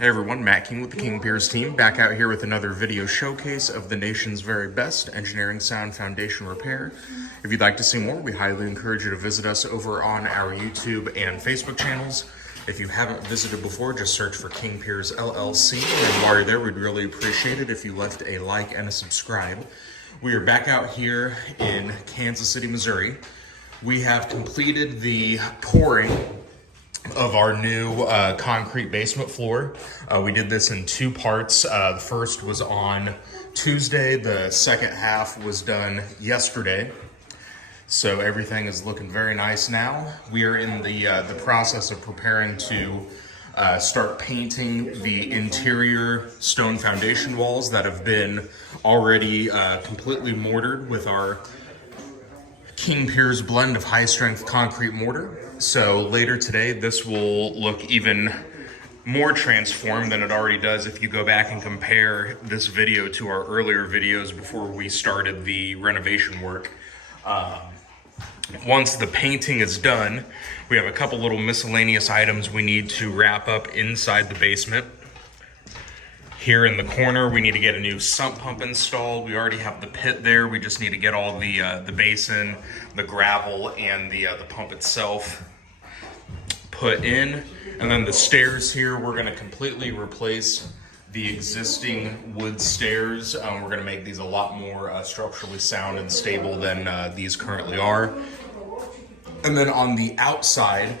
Hey everyone, Matt King with the King Piers team, back out here with another video showcase of the nation's very best engineering sound foundation repair. If you'd like to see more, we highly encourage you to visit us over on our YouTube and Facebook channels. If you haven't visited before, just search for King Piers LLC, and while you're there, we'd really appreciate it if you left a like and a subscribe. We are back out here in Kansas City, Missouri. We have completed the pouring of our new concrete basement floor. We did this in two parts. The first was on Tuesday. The second half was done yesterday. So everything is looking very nice now. We are in the process of preparing to start painting the interior stone foundation walls that have been already completely mortared with our King Piers blend of high-strength concrete mortar. So later today, this will look even more transformed than it already does if you go back and compare this video to our earlier videos before we started the renovation work. Once the painting is done, we have a couple little miscellaneous items we need to wrap up inside the basement. Here in the corner, we need to get a new sump pump installed. We already have the pit there. We just need to get all the basin, the gravel, and the pump itself put in. And then the stairs here, we're gonna completely replace the existing wood stairs. We're gonna make these a lot more structurally sound and stable than these currently are. And then on the outside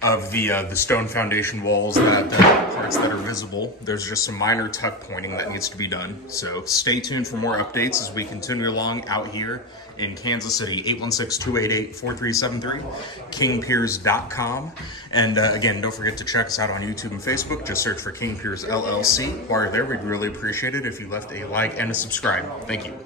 of the stone foundation walls, that parts that are visible, there's just some minor tuck pointing that needs to be done. So stay tuned for more updates as we continue along out here in Kansas City. 816-288-4373, kingpiers.com. And again, don't forget to check us out on YouTube and Facebook. Just search for King Piers LLC. While you're there, we'd really appreciate it if you left a like and a subscribe. Thank you.